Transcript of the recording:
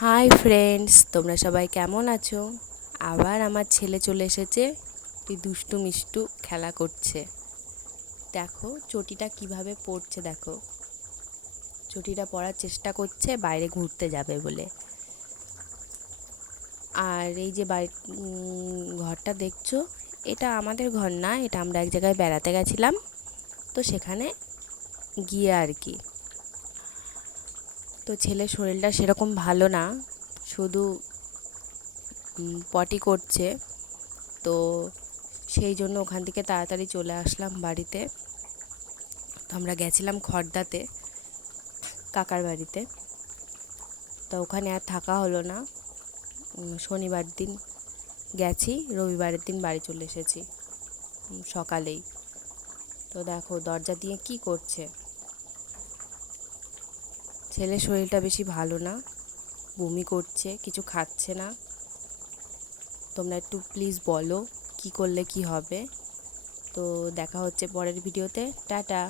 Hi friends, তোমরা সবাই কেমন আছো? আবার আমার ছেলে চলে এসেছে, তুই দুষ্টু মিষ্টু খেলা করছে। দেখো চটিটা কিভাবে পড়ছে, দেখো চটিটা পরার চেষ্টা করছে বাইরে ঘুরতে যাবে বলে। আর এই যে ঘরটা দেখছো, এটা আমাদের ঘর না, এটা আমরা এক জায়গায় বেড়াতে গেছিলাম, তো সেখানে গিয়ে আর কি। তো ছেলের শরীরটা সেরকম ভালো না, শুধু পটি করছে, তো সেই জন্য ওখান থেকে তাড়াতাড়ি চলে আসলাম বাড়িতে। তো আমরা গেছিলাম খড়দাতে কাকার বাড়িতে, তো ওখানে আর থাকা হলো না। শনিবার দিন গেছি, রবিবারের দিন বাড়ি চলে এসেছি সকালেই। তো দেখো দরজা দিয়ে কি করছে। ছেলের শরীরটা বেশি ভালো না, বমি করছে, কিছু খাচ্ছে না। তোমরা একটু প্লিজ বলো কি করলে কি হবে। তো দেখা হচ্ছে পরের ভিডিওতে, টাটা।